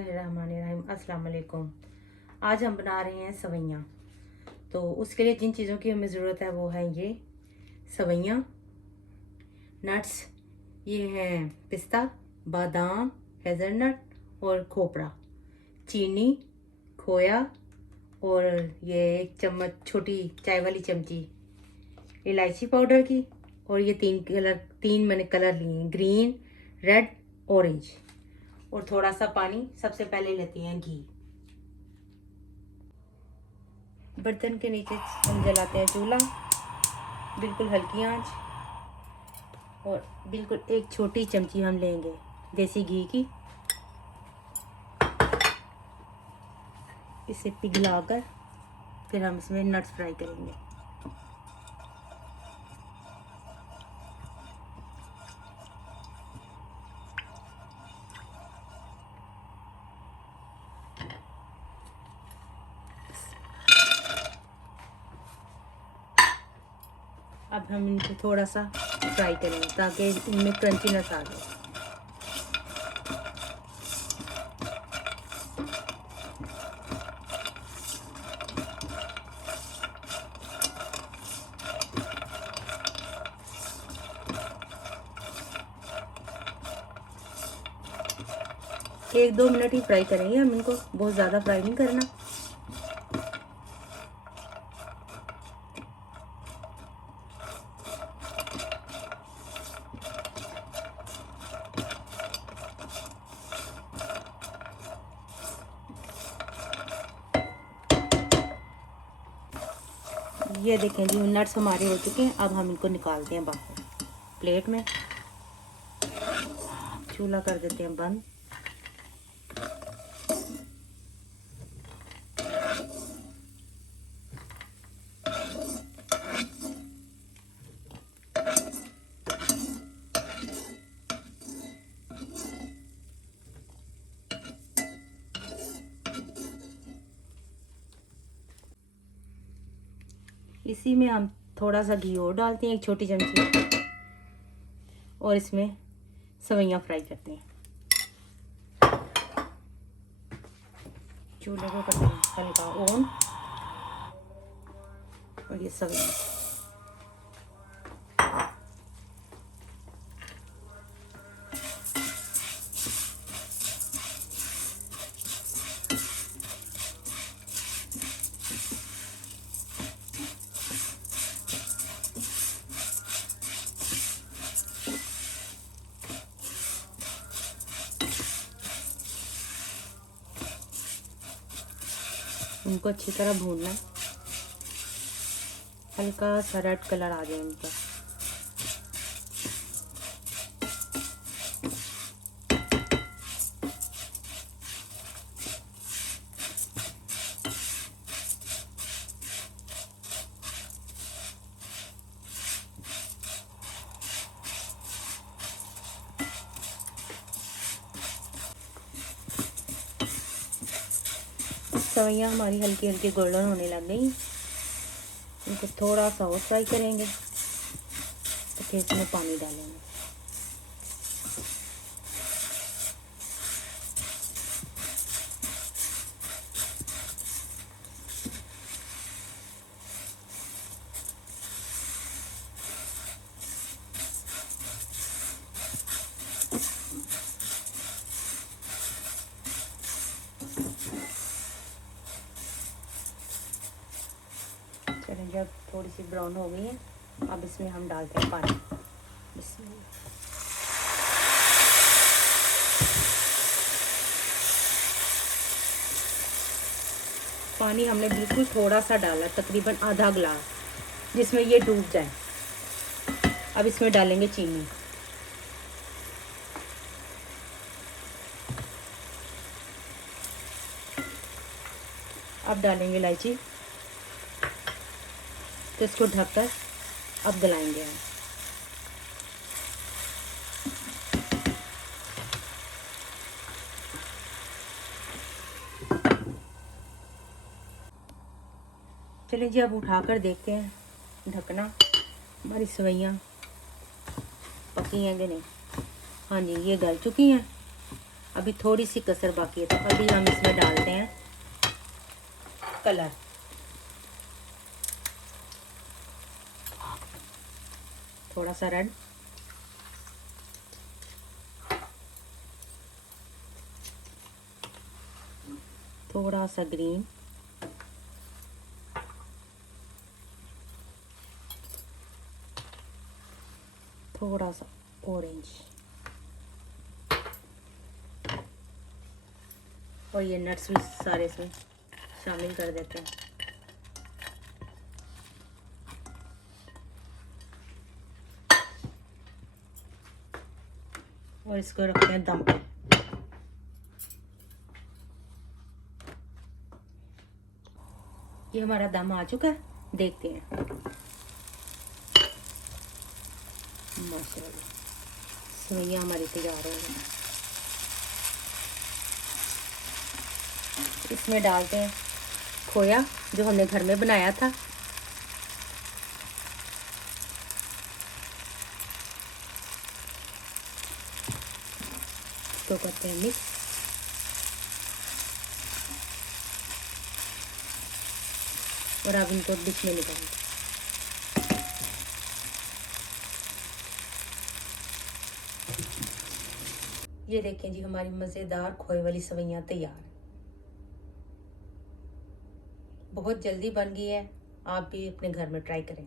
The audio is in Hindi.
बिस्मिल्लाहिर्रहमानिर्रहीम। अस्सलाम वालेकुम। आज हम बना रहे हैं सवैयाँ। तो उसके लिए जिन चीज़ों की हमें ज़रूरत है वो है ये सवैयाँ, नट्स, ये हैं पिस्ता, बादाम, हेज़लनट और खोपरा, चीनी, खोया और ये एक चम्मच छोटी चाय वाली चमची इलायची पाउडर की। और ये तीन मैंने कलर लिए हैं, ग्रीन, रेड, ऑरेंज, और थोड़ा सा पानी। सबसे पहले लेते हैं घी। बर्तन के नीचे हम जलाते हैं चूल्हा, बिल्कुल हल्की आंच, और बिल्कुल एक छोटी चमची हम लेंगे देसी घी की। इसे पिघलाकर फिर हम इसमें नट्स फ्राई करेंगे। अब हम इनको थोड़ा सा फ्राई करेंगे ताकि इनमें क्रंचीनेस आ जाए। एक दो मिनट ही फ्राई करेंगे हम इनको, बहुत ज़्यादा फ्राई नहीं करना। ये देखें जी, नट्स हमारे हो चुके हैं। अब हम इनको निकालते हैं बाहर प्लेट में। चूल्हा कर देते हैं बंद। इसी में हम थोड़ा सा घी और डालते हैं, एक छोटी चमची, और इसमें सवैयाँ फ्राई करते हैं। चूल्हे को करते हैं हल्का ऑन, और ये सवैयाँ इनको अच्छी तरह भूनना है, हल्का सा रेड कलर आ जाए इनका। सवैयाँ हमारी हल्की हल्की गोल्डन होने लग गई। इनको थोड़ा सा और फ्राई करेंगे, तो फिर इसमें पानी डालेंगे। चलिए, जब थोड़ी सी ब्राउन हो गई है, अब इसमें हम डालते हैं पानी। पानी हमने बिल्कुल थोड़ा सा डाला, तकरीबन आधा गिलास, जिसमें ये डूब जाए। अब इसमें डालेंगे चीनी। अब डालेंगे इलायची। तो इसको ढककर अब गलाएंगे हम। चलिए जी, अब उठाकर देखते हैं ढकना, हमारी सवैयाँ पकी हैं कि नहीं। हाँ जी, ये गल चुकी हैं। अभी थोड़ी सी कसर बाकी है, तो अभी हम इसमें डालते हैं कलर। थोड़ा सा रेड, थोड़ा सा ग्रीन, थोड़ा सा ऑरेंज, और ये नट्स भी सारे इसमें शामिल कर देते हैं। और इसको रखते हैं दम पे। ये हमारा दम आ चुका है, देखते हैं। माशाल्लाह सेवइयां हमारी तैयार हो गई। इसमें डालते हैं खोया जो हमने घर में बनाया था। इसको करते हैं मिक्स। और अब इनको डिश में निकालते हैं। ये देखें जी, हमारी मज़ेदार खोए वाली सेवइयां तैयार। बहुत जल्दी बन गई है, आप भी अपने घर में ट्राई करें।